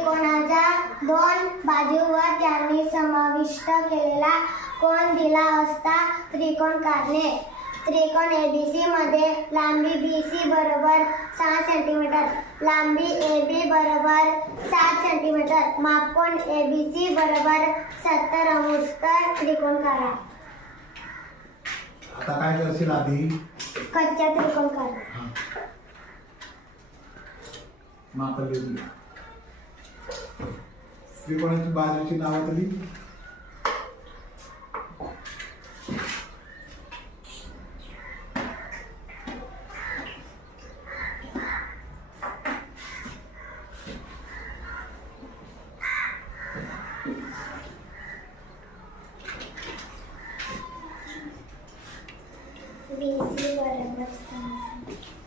त्रिकोणाच्या दोन बाजूवर त्यांनी समाविष्ट केलेला कोण दिला असता त्रिकोण काढणे. त्रिकोण एबीसी मध्ये लांबी बी सी बरोबर सहा सेंटीमीटर लांबी ए बी बरोबर सात सेंटीमीटर मापकोन ए बी सी बरोबर सत्तर अंश तर त्रिकोण काढा. आता काय करशील आधी? कच्च्या त्रिकोण काढा. माप लिहून घ्या. त्रिकोणाची बाजूची नावं तरी Thank you.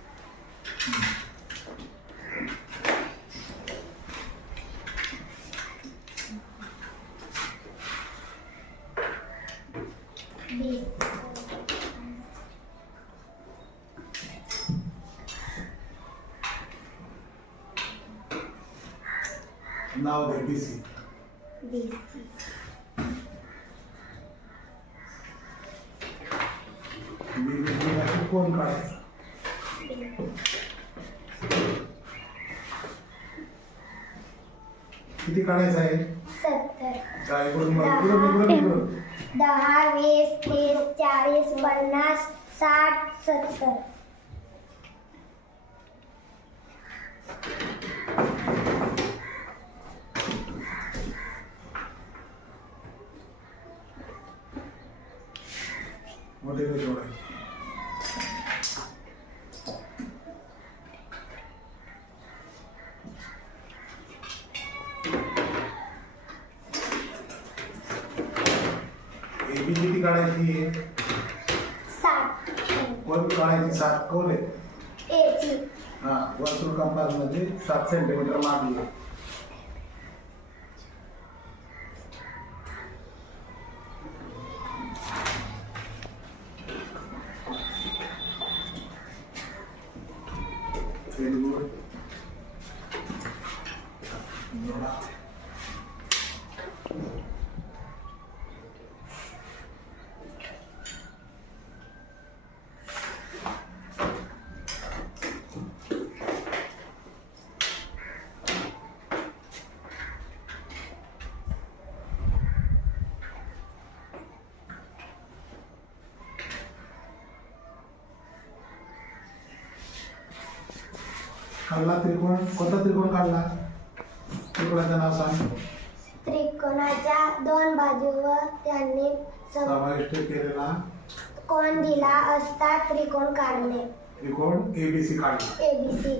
नाव दे बी सी बी कोण काढायचा किती काढायचं आहे? सत्तर. दहा वीस तीस चाळीस पन्नास साठ सत्तर. मोठे किती काढायची साठ कोण काढायची सात? कोण आहे? A C. हा वर्तुळ कंपासमध्ये सात सेंटीमीटर मागली आहे. Very good. काढला त्रिकोण? कोणता त्रिकोण काढला? त्रिकोणाचं नाव सांग. त्रिकोणाच्या दोन बाजूवर त्यांनी सम- समाविष्ट केलेला कोण दिला असता त्रिकोण काढणे त्रिकोण एबीसी काढला. A B C